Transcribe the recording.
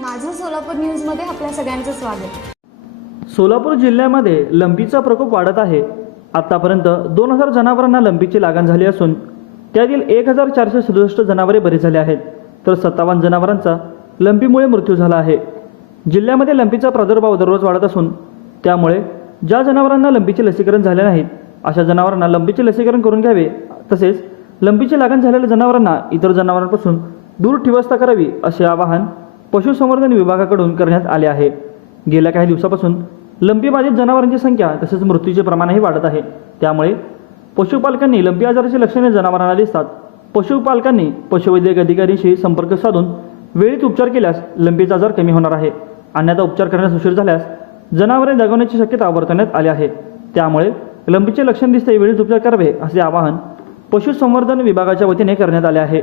माझं सोलापूर न्यूजमध्ये आपल्या सगळ्यांचं स्वागत. सोलापूर जिल्ह्यामध्ये लंपीचा प्रकोप वाढत आहे. आतापर्यंत दोन हजार जनावरांना लंपीची लागण झाली असून त्यातील एक हजार चारशे सदुसष्ट जनावरे बरी झाली आहेत. तर सत्तावन्न जनावरांचा लंपीमुळे मृत्यू झाला आहे. जिल्ह्यामध्ये लंपीचा प्रादुर्भाव दररोज वाढत असून त्यामुळे ज्या जनावरांना लंपीचे लसीकरण झाले नाहीत अशा जनावरांना लंपीचे लसीकरण करून घ्यावे. तसेच लंपीची लागण झालेल्या जनावरांना इतर जनावरांपासून दूर ठिवस्ता करावी असे आवाहन पशुसंवर्धन विभागाकडून करण्यात आले आहे. गेल्या काही दिवसापासून लंपी बाधित जनावरांची संख्या तसेच मृत्यूचे प्रमाणही वाढत आहे. त्यामुळे पशुपालकांनी लंपी आजाराची लक्षणे जनावरांना दिसतात. पशुपालकांनी पशुवैद्यक अधिकाऱ्यांशी संपर्क साधून वेळीच उपचार केल्यास लंपीचा आजार कमी होणार आहे. अन्यथा उपचार करण्यास उशीर झाल्यास जनावरे दगावण्याची शक्यता वर्तवण्यात आली आहे. त्यामुळे लंपीचे लक्षण दिसते वेळीच उपचार करावे असे आवाहन पशुसंवर्धन विभागाच्या वतीने करण्यात आले आहे.